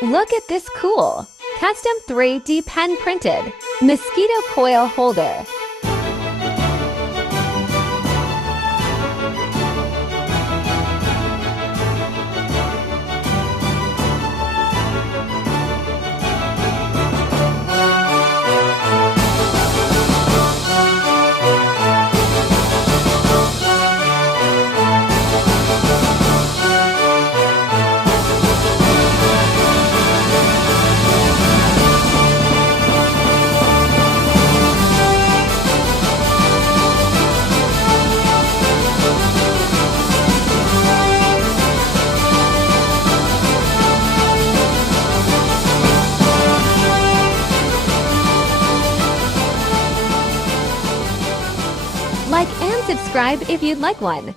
Look at this cool, custom 3D pen printed Mosquito coil holder. Like and subscribe if you'd like one.